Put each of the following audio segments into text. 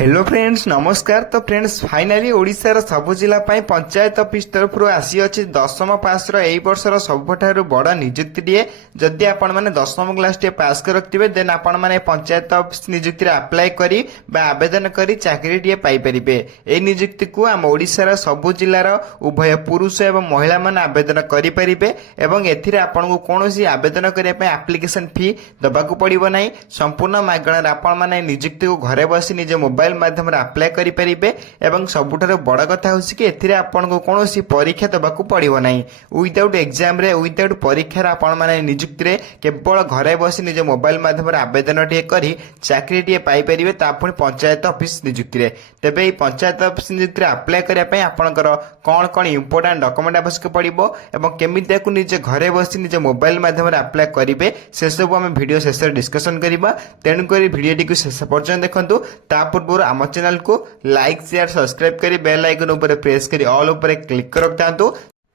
Hello friends नमस्कार। तो friends finally ओडिशार सबु जिला पाई पंचायत ऑफिस तरफ आसी अछि 10वीं पास रो एई वर्षर सबठारु बड़ नियुक्ति दिए। जदि आपण माने 10वीं क्लास टे पास कर रखिबे देन आपण माने पंचायत ऑफिस नियुक्ति रे अप्लाई करी बा आवेदन करी चाकरी टे पाई परिबे। एई नियुक्ति को हम ओडिशार सबु जिल्लार उभय पुरुष एवं महिला माने आवेदन करि परिबे एवं एथिरे आपण को कोनोसी आवेदन करिया पे एप्लिकेशन फी दबाकू पड़िबो नाही। संपूर्ण मागणा आपण माने नियुक्ति को घरे बसी निजे मोबाइल माध्यम अप्लाई करें एवं सबुठार बड़ कथा हूँ कि एथिरे आपन को कौन परीक्षा दबाकू पड़ो ना। विदाउट एग्जाम रे विदाउट परीक्षार आपण माने नियुक्ति रे केवल घरे बसी निज मोबाइल माध्यम आवेदन टे करी चाकरी टे पाई परिबे ता पुणी पंचायत ऑफिस नियुक्ति रे। तेबे ई पंचायत ऑफिस नियुक्ति रे अप्लाई करिया पय आपनकर कोन कोन इंपोर्टेंट डॉक्यूमेंट आवश्यक पड़िबो एवं केमिति को निजे घरे बसी निज मोबाइल माध्यम अप्लाई करिवे से सब आम वीडियो शेष डिस्कशन करबा। तेणु करी वीडियो टी शेष पर्यंत देखंतु। ता पूर्व आम चैनल को लाइक शेयर सब्सक्राइब करी बेल आइकन ऊपर प्रेस करी ऑल ऊपर क्लिक कर रखता।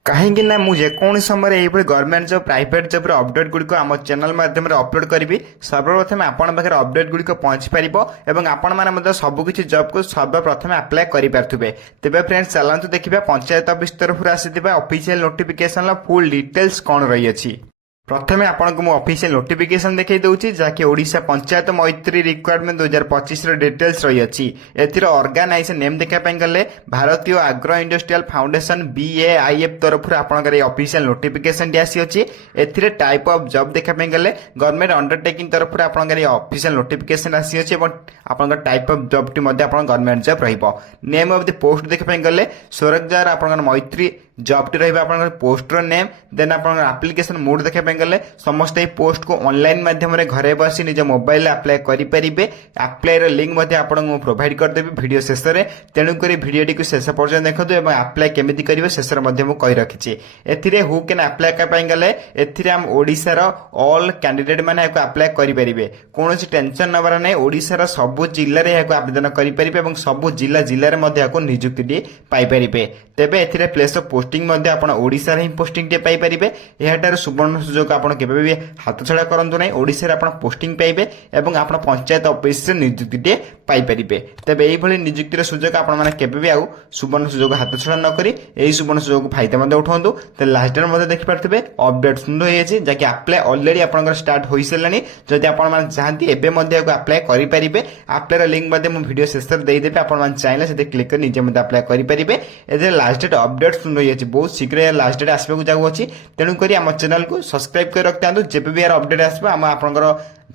कहीं ना मुझे कौन समय ये government job private job update गुड़िक आम चैनल माध्यम अपलोड करी सर्वप्रथम आपण पाखे अपडेट गुड़िक पहुंची पार आपण मैंने सबकि जॉब को सर्वप्रथम अप्लाई करेंगे। तेज फ्रेंड्स चलते देखा पंचायत ऑफिस तरफ आसी ऑफिशियल नोटिफिकेशन फुल डिटेल्स कौन रही। प्रथमे आपको मु ऑफिशियल नोटिफिकेशन देखै दउची जाके ओडिशा पंचायत मैत्री रिक्वायरमेंट 2025 रो डिटेल्स रही अछि। एथिर ऑर्गेनाइजेशन नेम देखा पय गले भारतीय एग्रो इंडस्ट्रियल फाउंडेशन BAIF तरफ आपनकर ए ऑफिशियल नोटिफिकेशन डी आसी अछि। एथिर टाइप ऑफ जॉब देखा पय गले गवर्नमेंट अंडरटेकिंग तरफ आपनकर ए ऑफिशियल नोटिफिकेशन आसी अछि एवं आपनकर टाइप ऑफ जॉब टी मध्ये आपन गवर्नमेंट जॉब रहइबो। नेम ऑफ द पोस्ट देखा पय गले स्वरोजगार आपनकर मैत्री जॉब टी रहइबा आपनकर पोस्टर नेम देन आपनकर एप्लिकेशन मोड देखा पय गले समस्त पोस्ट को ऑनलाइन माध्यम रे घरे बसी निज मोबाइल अप्लाई करि परिबे। अप्लाई रो लिंक मध्ये आपन प्रोवाइड कर देबी वीडियो शेष रे। तेणु करी वीडियो टी को शेष पर्यंत देखंतु एवं अप्लाई केमिति करिवे शेष रे मध्ये मु कहि रखिछि। एथिरे हु कैन अप्लाई का पय गले एथिरे हम ओडिसा रो ऑल कैंडिडेट माने एको अप्लाई करि परिबे। कोनोसी टेंशन नबर नै ओडिसा रो सब जिल्ला रे एको आवेदन करि परिबे एवं सब जिल्ला रे मध्ये एको नियुक्ति दी पाई परिबे। तेबे एथिरे प्लेस ऑफ पोस्टिंग मध्ये आपण ओडिसा रे पोस्टिंग टे पाई परिबे। एहाटार सुवर्ण सुजोग आपण केबे भी हाथ छड़ा करंतु नै। ओडिसा रे आपण पोस्टिंग पाइबे एवं आपण पंचायत ऑफिस रे नियुक्ति टे पाई परिबे। तबे एई भली नियुक्ति रे सुजोग आपण माने केबे भी आउ सुवर्ण सुजोग हाथ छड़ा न करी एई सुवर्ण सुजोग फायदा मध्ये उठाउंतु। ते लास्ट रे मध्ये देखि पारथिबे अपडेट सुंदर होई अछि जाकि अप्लाई ऑलरेडी आपनकर स्टार्ट होई सलानी। जदि आपण माने चाहंती एबे मध्ये अप्लाई करि परिबे अप्लाई रो लिंक मध्ये मु वीडियो शेष रे देई देबे। आपण माने चाहेले से क्लिक कर निजे मध्ये अप्लाई करि परिबे। एजे लास्ट डेट अपडेट सुंदर होई अछि बहुत शीघ्र लास्ट डेट आसबे को जाउ अछि। तेनु करी हम चैनल को सब्सक्राइब कर रखतांतु। जेबे भी यार अपडेट आसबा हम आपनकर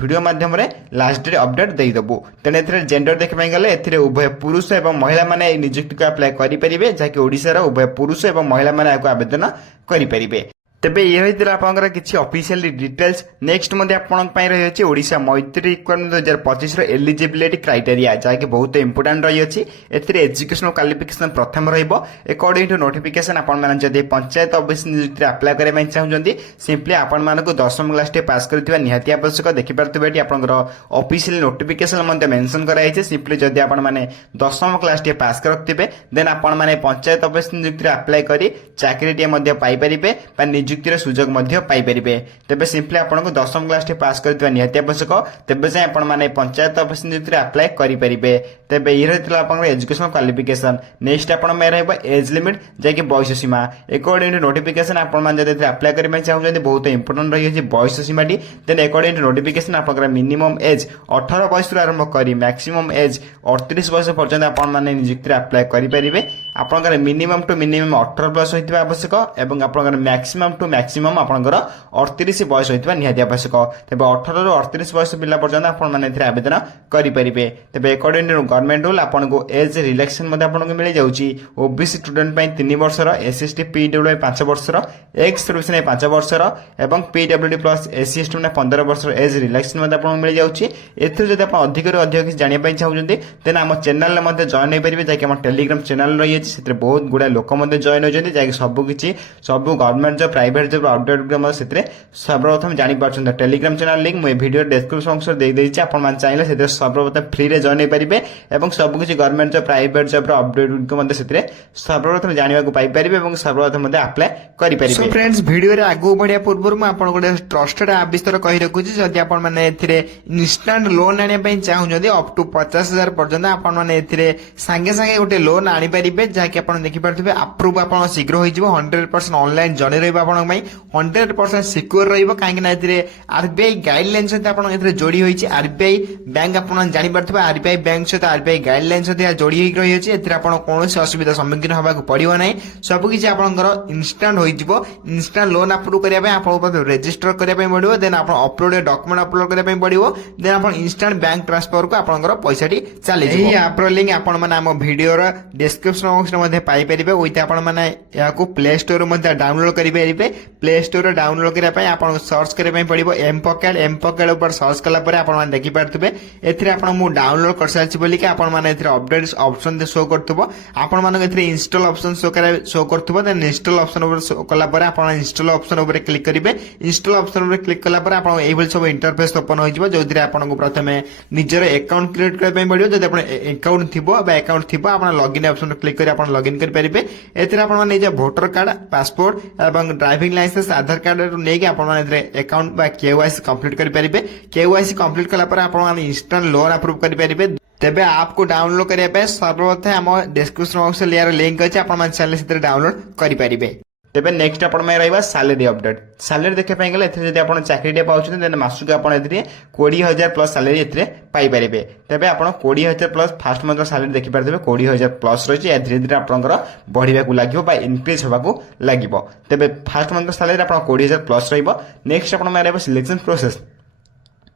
वीडियो माध्यम रे लास्ट डेट अपडेट देई दबु। तेने एथिरे जेंडर देख पाई गले एथिरे उभय पुरुष एवं महिला माने नियुक्ति को अप्लाई करि परिबे जाकि ओडिसा रो उभय पुरुष एवं महिला माने आको आवेदन करि परिबे। तेबे ये होइतिला आपनकर किछि ऑफिशियल डिटेल्स। नेक्स्ट मध्ये आपन पई रही अछि ओडिशा मैत्री रिक्वायरमेंट 2025 रो एलिजिबिलिटी क्राइटेरिया जाकि बहुत इंपोर्टेंट रही अछि। एथिरे एजुकेशनल क्वालिफिकेशन प्रथम रहइबो। अकॉर्डिंग टू नोटिफिकेशन आपन माने जदि पंचायत ऑफिस नियुक्ति अप्लाई करे पई चाहुचंती सिंपली आपन मानको 10वीं क्लास टे पास करथिबा निहाती आवश्यक। देखि पारथिबे एटी आपनकर ऑफिशियल नोटिफिकेशन मध्ये मेंशन करा आइছে। सिंपली जदि आपन माने 10वीं क्लास टे पास करथिबे देन आपन माने पंचायत ऑफिस नियुक्ति अप्लाई करी चाकरी टे मध्ये पाई परिबे बा नियुक्तिर सुजोग मध्ये पाई परिबे। तेबे सिंपली आपनको 10वीं क्लास टे पास करथिबा निहाती आवश्यक। तेबे जे आपण माने पंचायत ऑफिस नियुक्ति अप्लाई करि परिबे। तेबे ई रहतिला आपन एजुकेशनल क्वालिफिकेशन। नेक्स्ट आपण मे रहबा एज लिमिट जे कि बयस सीमा। अकॉर्डिंग टू नोटिफिकेशन आपण माने जदि अप्लाई करि पई चाहउछन्ती बहुत इंपोर्टेंट रही अछि बयस सीमा टी। देन अकॉर्डिंग टू नोटिफिकेशन आपनकर मिनिमम एज 18 वर्ष आरंभ करी मैक्सिमम एज 38 वर्ष पर्यंत आपण माने नियुक्ति अप्लाई करि परिबे। आपनकर मिनिमम टू मिनिमम 18 प्लस होइतिबा आवश्यक एवं आपनकर मैक्सिमम टू मैक्सिमम आपनकर 38 बयस होइतिबा निहाती आवश्यक। तेबे 18 रो 38 वर्ष पिला पर्यंत आपण माने एथिरे आवेदन करि परिबे। तेबे अकॉर्डिंग टू गवर्नमेंट रूल आपनको एज रिलैक्सेशन मध्ये आपनको मिलि जाउची। ओबीसी स्टूडेंट पई 3 वर्षर, एसएसटी पीडब्ल्यू 5 वर्षर, एक्स सर्विस ने 5 वर्षर एवं पीडब्ल्यूडी प्लस एससी एसटी ने 15 वर्षर एज रिलैक्सेशन मध्ये आपनको मिलि जाउची। एथिरे जदि आपण अधिक रो अधिक किछ जानिया पई चाहुचंती देन हम चैनल ले मध्ये जॉइन होई परिबे जाकि हम टेलीग्राम चैनल रही अछि। सेते बहुत गुडा लोक मध्ये जॉइन होजंती जाकि सब किछि सब government job private private job update से सर्वप्रथम जानीपार टेलीग्राम चैनल लिंक मुझे वीडियो डिस्क्रिप्शन बॉक्स दे देछि आपण मान चाहिए से सर्वप्रथम फ्री रे जॉइन पारे और सबकिछ government job private job update से सर्वप्रथम जानवा पाई पारे और सर्वप्रथम अप्लाई करि पारे। सो फ्रेंड्स वीडियो रे आगु बढ़िया पूर्व मैं आपन गोटे ट्रस्टेड ऐप विषय कहि रखुछि जदि आपण माने एथिरे इंस्टेंट लोन आने पई चाहउछथि अप टू 50,000 पर्यंत आपण माने एथिरे संगे संगे गोटे लोन आनी परिबे जाकि आपण देखि पारथिबे अप्रूव आपण शीघ्र होई जिवो 100% ऑनलाइन जने रहबो आपण पई 100% सिक्योर रहबो काहे ना एथिरे आरबीआई गाइडलाइन सहित आपण एथिरे जोड़ी होईछि। आरबीआई बैंक आपण जानि पारथिबे आरबीआई बैंक सहित आरबीआई गाइडलाइन सहित जोड़ी होई रही अछि। एथिरे आपण कोनोसी असुविधा सम्मुखीन होबा को पड़िबो नै सब किछि आपनकर इंस्टेंट होई जिवो। इंस्टेंट लोन अप्रूव करिया पई आपण रजिस्टर करिया पई पड़िबो देन आपण अपलोड डॉक्यूमेंट अपलोड करिया पई पड़िबो देन आपण इंस्टेंट बैंक ट्रांसफर को आपनकर पैसाटी चली जिवो। एही ऐप रो लिंक आपण माने हम वीडियो रो डिस्क्रिप्शन बॉक्स मध्ये पाई परिबे ओइते आपण माने याकू प्ले स्टोर मध्ये डाउनलोड करि परिबे। प्ले स्टोर रो डाउनलोड करिया पई आपण सर्च करिया पई पड़िबो एम पॉकेट ऊपर सर्च कला परे आपण माने देखि पारथिबे एथिरे आपण मु डाउनलोड कर सालछि बोली कि आपण माने एथिरे अपडेट्स ऑप्शन दे शो करथबो आपण माने एथिरे इंस्टॉल ऑप्शन शो करथबो देन इंस्टॉल ऑप्शन ऊपर शो कला परे आपण इंस्टॉल ऑप्शन ऊपर क्लिक करिवे। इंस्टॉल ऑप्शन ऊपर क्लिक कला परे आपण एई भली सब इंटरफेस ओपन होई जिवो जोथिरे आपण को प्रथमे निजर अकाउंट क्रिएट करबा पई पड़ियो। जदि आपण अकाउंट थिबो बा अकाउंट थिबो आपण लॉगिन ऑप्शन क्लिक करि आपण लॉगिन करि परिबे। एथिरे आपण निज वोटर कार्ड पासपोर्ट एवं ड्राइविंग लाइसेंस आधार कार्ड रो नेकी आपण माने एथिरे अकाउंट बा केवाईसी कंप्लीट करि परिबे। केवाईसी कंप्लीट कला परे आपण माने इंस्टेंट लोन अप्रूव करि परिबे। तेबे आप को डाउनलोड करिया पे सर्वप्रथम हम डिस्क्रिप्शन बॉक्स लियर लिंक अछि आपण माने चैनल से डाउनलोड करि परिबे। तेबे नेक्स्ट आपण में रहबा सैलरी अपडेट। सैलरी देखे पाई गेले एथे जदि आपण चाकरी डे पाउछन देन मासुक आपण एथे 20,000 प्लस सैलरी एथे पाई परिबे। तेबे आपण 20,000 प्लस फर्स्ट मंथ सैलरी देखि पारथिबे 20,000 प्लस रहिछि ए धीरे धीरे आपनकर बढ़िबा को लागिवो बा इंक्रीज होबा को लागिवो। तेबे फर्स्ट मंथ सैलरी आपण 20,000 प्लस रहइबो। नेक्स्ट आपण में रहबा सिलेक्शन प्रोसेस।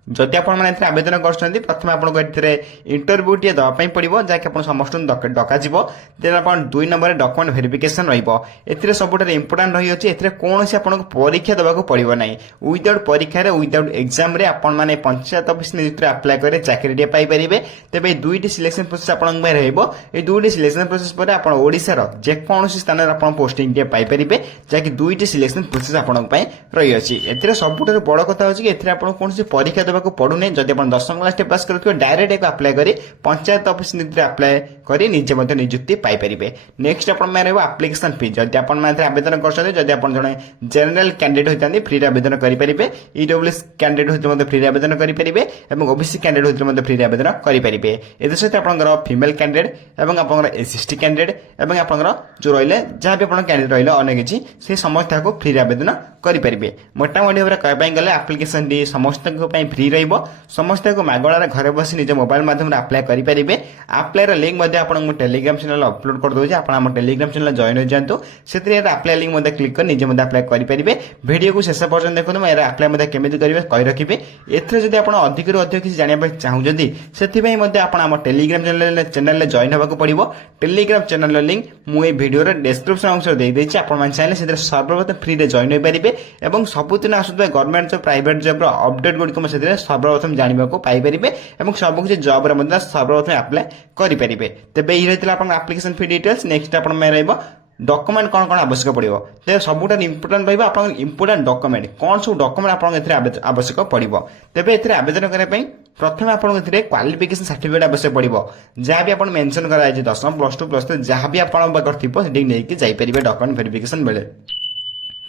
जदि आपण माने एथे आवेदन करछन्ती प्रथम आपनको एथे इंटरव्यू टिए दवा पई पड़िबो जाके आपण समस्त डका जिवो देन आपण 2 नंबर डॉक्यूमेंट वेरिफिकेशन रहइबो। एथिरे सबुठारे इंपोर्टेंट रही अछि एथिरे कोनोसी आपनको परीक्षा देबा को पड़िबो नै। विदाउट परीक्षा रे विदाउट एग्जाम रे आपण माने पंचायत ऑफिस नियुक्ति अप्लाई करे चाकरी टिए पाई परिबे। तेबे दुईटी सिलेक्शन प्रोसेस आपण में रहइबो। ए दुईटी सिलेक्शन प्रोसेस पर आपण ओडिसा रो जे कोनोसी स्थान रे आपण पोस्टिंग टिए पाई परिबे जाके दुईटी सिलेक्शन प्रोसेस आपण पई रही अछि। एथिरे सबुठारे बड़ कथा होछि कि एथिरे आपण कोनोसी परीक्षा को पड़ू नहीं। जदि आप 10th क्लास पास कर डायरेक्ट एक अप्लाई करी पंचायत ऑफिस नियुक्ति अप्लाई करी निजे मध्य नियुक्ति पाई परिबे। नेक्स्ट आपण में रहबो एप्लिकेशन फी। जदि आपण माने आवेदन करछन जदि आपण जने जनरल कैंडिडेट होइतानी फ्री आवेदन करि परिबे। ईडब्ल्यूएस कैंडिडेट होइते मध्य फ्री आवेदन करि परिबे एवं ओबीसी कैंडिडेट होइते मध्य फ्री आवेदन करि परिबे। एते सहित आपनकर फीमेल कैंडिडेट एवं आपनकर एसएसटी कैंडिडेट एवं आपनकर जो रहिले जहां भी आपण कैंडिडेट रहिले अनेक किछि से समस्त को फ्री आवेदन करि परिबे। मोटा मोटी भाबरे कहबाई गले एप्लिकेशन डी समस्त को पई फ्री रहइबो। समस्त को मागणारे घरे बसी निज मोबाइल माध्यम अप्लाई करि परिबे। अप्लाई रो लिंक मध्ये आपण टेलीग्राम चैनल अपलोड कर दोजे आपण हम टेलीग्राम चैनल जॉइन हो जानतो सेतरे अप्लाई लिंक मध्ये क्लिक कर निजे मध्ये अप्लाई करि परिबे। वीडियो को शेष पर्यंत देखो मैं अप्लाई मध्ये केमिति करिवे कहि रखिबे। एथरे जदि आपण अधिक रु अधिक किछि जानिया चाहू जदि सेति पई मध्ये आपण हम टेलीग्राम चैनल ले जॉइन होबा को पड़िबो। टेलीग्राम चैनल लिंक मु ए वीडियो रे डिस्क्रिप्शन बॉक्स रे दे देछि आपण मान चाहे सेतरे सर्वप्रथम फ्री रे जॉइन हो परिबे एवं सबुदिन आसुबे गवर्नमेंट जॉब प्राइवेट जॉब रो अपडेट गुडी को सेतरे सर्वप्रथम जानिबा को पाई परिबे एवं सब किछि जॉब रे मध्ये सर्वप्रथम अप्लाई करि परिबे। तेबे ई रहितला आपण एप्लिकेशन फी डिटेल्स। नेक्स्ट आपण में रहइबो डॉक्यूमेंट कोन कोन आवश्यक पड़िबो। ते सबुटा इंपोर्टेंट रहइबो आपण इंपोर्टेंट डॉक्यूमेंट कोन सब डॉक्यूमेंट आपण एथरे आवश्यक पड़िबो। तेबे एथरे आवेदन करे पई प्रथम आपण एथरे क्वालिफिकेशन सर्टिफिकेट आवश्यक पड़िबो। जहां भी आपण मेंशन करा जाय 10 प्लस 2 प्लस 3 जहां भी आपण बगर थिबो सेठी नै कि जाई परिबे डॉक्यूमेंट वेरिफिकेशन बेले।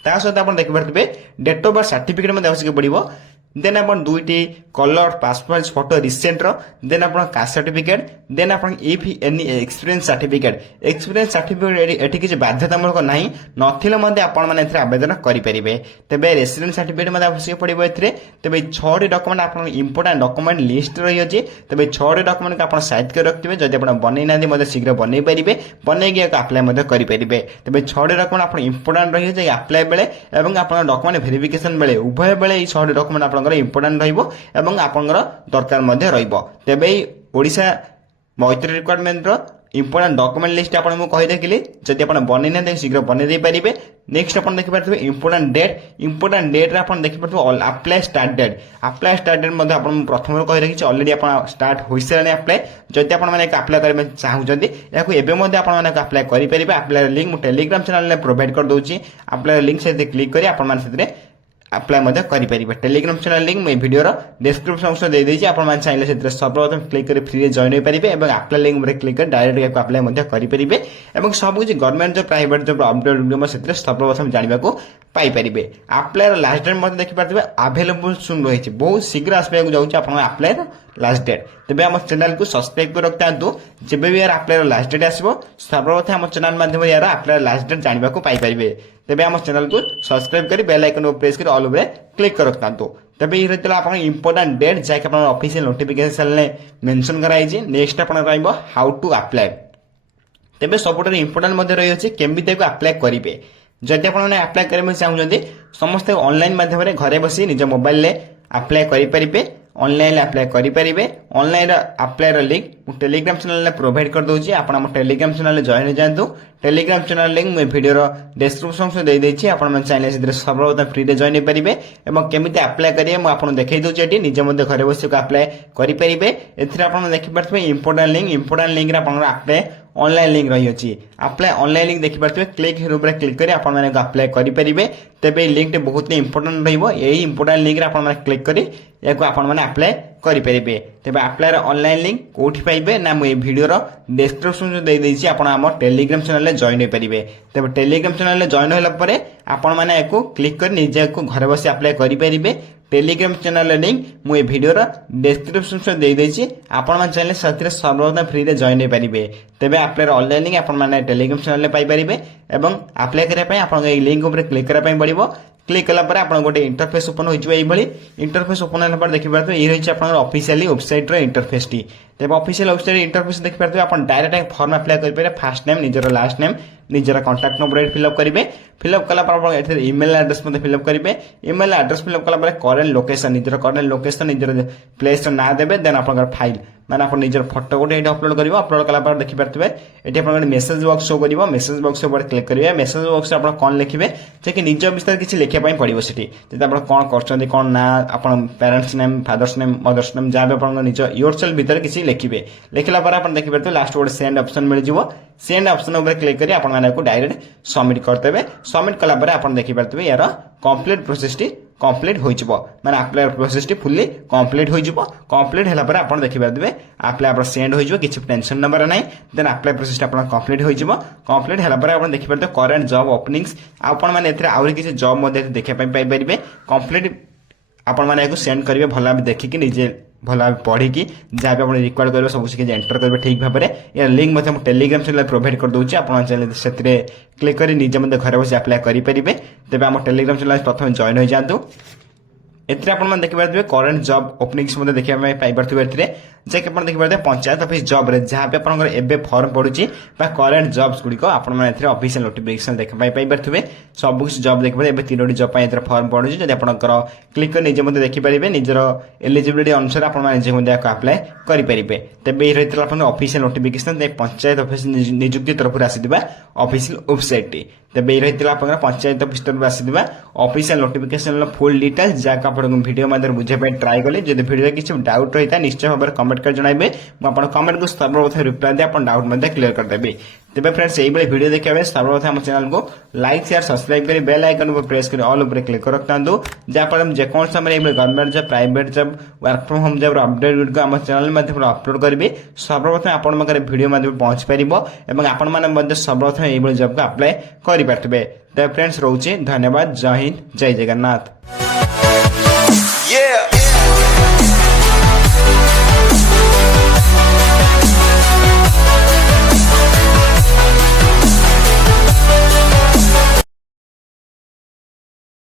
ता सहित आपण देखि परथिबे डेट ऑफ बर्थ सर्टिफिकेट मध्ये आवश्यक पड़िबो। देन अपन दुईटी कलर पासपोर्ट फोटो रिसेंट रो देन अपन कास्ट सर्टिफिकेट देन अपन इफ एनी एक्सपीरियंस सर्टिफिकेट एठी किछि बाध्यतामूलक नाही नथिले मध्ये आपण माने एथरे आवेदन करि परिबे। तबे रेसिडेंट सर्टिफिकेट मध्ये आवश्यक पड़िबो एथरे। तबे 6टी डॉक्यूमेंट आपण इंपोर्टेंट डॉक्यूमेंट लिस्ट रही अछि। तबे 6टी डॉक्यूमेंट आपण साइज कर रखथिबे जदि आपण बनै नांदी मध्ये शीघ्र बनै परिबे बनै के अप्लाई मध्ये करि परिबे। तबे 6टी डॉक्यूमेंट आपण इंपोर्टेंट रही अछि अप्लाई बेले एवं आपण डॉक्यूमेंट वेरिफिकेशन बेले उभय बेले ई 6टी डॉक्यूमेंट आपण इंपोर्टेंट रहिबो एवं आपनकर दरकार मध्ये रहिबो। तेबे ओडिसा मैत्री रिक्वायरमेंट रो इंपोर्टेंट डॉक्यूमेंट लिस्ट आपको कहीदेली जब आप बनई ना शीघ्र बनई पारे। नेक्स्ट आप देखिए इंपोर्टेंट डेट रे आप देखिए अप्लाई स्टार्ट डेट आपको प्रथम कही रखी अलरेडी आप स्टार्ट हो सारे अप्लाई जदि अप्लाई करने चाहते या अप्लाई करेंगे। अप्लाई लिंक मुझे टेलीग्राम चैनल में प्रोवाइड कर दूसरी अप्लाई लिंक से क्लिक कर अप्लाई करेंगे। टेलीग्राम चैनल लिंक मैं वीडियो डिस्क्रिप्शन बॉक्स में दे देछि आपण माने चाहिए से सर्वप्रथम क्लिक कर फ्री जॉइन हो पारे और अप्लाई लिंक में क्लिक कर डायरेक्ट अप्लाई करेंगे और सब कुछ government job private job update video से सर्वप्रथम जानवा पाइपर। अप्लाई लास्ट डेट देखिए अवेलेबल सुन रही बहुत शीघ्र आसपा जाऊँगी अप्लाई लास्ट डेट। तेज आम चैनल को सब्सक्राइब कर रखता जब भी यार अप्लाई लास्ट डेट आसो सर्वप्रथम आम चैनल माध्यम यार अप्लाई लास्ट डेट जानवा पाइपर। तेज आम चैनल को सब्सक्राइब कर बेल आइकन को प्रेस कर ऑल ओवर क्लिक कर रखता। तेज ये आप इंपोर्टेंट डेट जैक ऑफिशियल नोटिफिकेशन मेंशन कराई। नेक्स्ट आप हाउ टू अप्लाई तेज सब इंपोर्टेंट रही है केमी अप्लाई करेंगे। जदि अप्लाई करने चाहते समस्त ऑनलाइन माध्यम घरे बसी निज मोबाइल अप्लाई करेंगे। ऑनलाइन अप्लाई करेंगे। Online apply link Telegram channel में प्रोवाइड कर दूसरी आप टेलीग्राम चैनल जॉइन हो जातु। टेलीग्राम चैनल लिंक मैं वीडियो डिस्क्रिप्शन में दे देछि आप चाहिए सर्वप्रथम फ्री जॉइन हो पारे और केमी अप्लाई करेंगे मुझे देखई दूसरी निजे घर बस अप्लाई करेंगे। देखिए important link apply online link रही है। अप्लाई ऑनलाइन लिंक देखिए क्लिक हियर क्लिक कर अप्लाई करेंगे। तेज ये लिंक बहुत इंपोर्टेंट रही इंपोर्टेंट लिंक क्लिक कर अप्लाई करेंगे। तेज अप्लाई ऑनलाइन लिंक कौटी पाइबे ना मुझे वीडियो डिस्क्रिप्शन दे देछि आपण आम टेलीग्राम चैनल जॉइन हो पारे। तेज टेलीग्राम चैनल जॉइन होगा आपण मैंने क्लिक कर निजे घर बस अप्लाई करेंगे। टेलीग्राम चैनल लिंक मुझे वीडियो डिस्क्रिप्शन में दे देछि आपण चाहिए सर्वप्रथम फ्री जॉइन हो पारे। तेज अप्लाई ऑनलाइन लिंक आप टेलीग्राम चैनल पाइपर और अप्लाई करने आप लिंक क्लिक करने पड़ो। क्लिक कलापर आप गोटे इंटरफेस ओपन हो इंटरफेस ओपन होगा देखिए ये रही है ऑफिशियली वेबसाइट इंटरफेस टी। तेज ऑफिशियल वेबसाइट इंटरफेस देखिए आप डायरेक्ट फॉर्म अप्लाई करेंगे। फास्ट नेम निजर लास्ट नेम निजर कांटेक्ट नंबर फिलअप करेंगे। फिलअप कलापर ईमेल एड्रेस फिलअप करेंगे। ईमेल एड्रेस फिलअप कलापर करेंट लोकेशन निजर करेंट लोकेशन निजर प्लेस ना देवे देन आप फाइल मैंने आप निजर फोटो गोटे अपलोड कर अपलोड कलापर देखिए ये आप मेसेज बॉक्स शो कर मेसेज बॉक्स क्लिक करेंगे। मेसेज बॉक्स आप कौन लिखे जे निज विषय किसी लिखापी पड़ो से आप कौन कर कौन ना आप parents name father's name mother's name जहाँ भी आप निज योर सेल्फ भितर किसी लिखे लिखला आप देखिए लास्ट गोटे सेंड ऑप्शन मिल जाव। सेंड ऑप्शन उपर क्लिक करी आपको डायरेक्ट सबमिट करदेवे। सबमिट कलापर आप देखिए यार कंप्लीट प्रोसेस टी कंप्लीट हो माने apply process T fully complete हो कंप्लीट है आप देखिए अप्लाई आप सेंड हो किसी टेंशन नंबर ना देन अप्लाई प्रोसेस आप कंप्लीट हो कंप्लीट है आप देखिए करेंट जॉब ओपनिंग्स आपन किसी जॉब देखा पाइपर। कंप्लीट आपको सेंड करेंगे भल भाव देखिए निजे भल भाव पढ़ी जहाँ भी आप रिक्वायर्ड करेंगे सब कुछ एंटर करेंगे ठीक भाव में। यार लिंक टेलीग्राम चैनल प्रोवाइड कर दूसरी आप चाहिए क्लिक कर निजे घर बस अप्लाई करेंगे। तेज आम टेलीग्राम चैनल प्रथम जॉइन हो जातु। एथिरे आपण देखिए करेंट जॉब ओपनिंग्स देखा पाइपर जैक देखिए पंचायत ऑफिस जॉब रे जहाँ भी आप फॉर्म पड़ुची करेंट जॉब्स गुड़िक ऑफिशियल नोटिफिकेशन देखा पाइपर सब कुछ जॉब देखिए 3टी जॉब फॉर्म पड़ुची जब आप क्लिक कर निजे देखिपारे निजर एलिजिबिलिटी अनुसार आप अप्लाई करेंगे। तेज ये रही है ऑफिशियल नोटिफिकेशन पंचायत ऑफिस नियुक्ति तरफ आसीथिबा ऑफिशियल वेबसाइट टी। तेज ये रही है पंचायत ऑफिस तरफ आसीथिबा ऑफिशियल नोटिफिकेशन फुल डिटेल्स जहाँ आप वीडियो माध्यम बुझाई ट्राए कली। जब वीडियो किसी डाउट रही है निश्चय भाव में कमेंट कर जणाइबे मुझे कमेंट को सर्वप्रथम रिप्लाई दे डाउट क्लियर करदेवी। तेज फ्रेंड्स यही वीडियो देखा सर्वप्रथम आम चैनल को लाइक शेयर सब्सक्राइब कर बेल आइकन पर प्रेस कर ऑल उपर क्लिक कर रखता जहाँफल जेको समय government job private job work from home job update गुड़िक आम चैनल माध्यम अपलोड करी सर्वप्रथम आपण वीडियो माध्यम पहुंच पार और सर्वप्रथम यही जॉब को अप्लाई करेंगे। तेज फ्रेंड्स रोचे धन्यवाद। जय हिंद जय जगन्नाथ।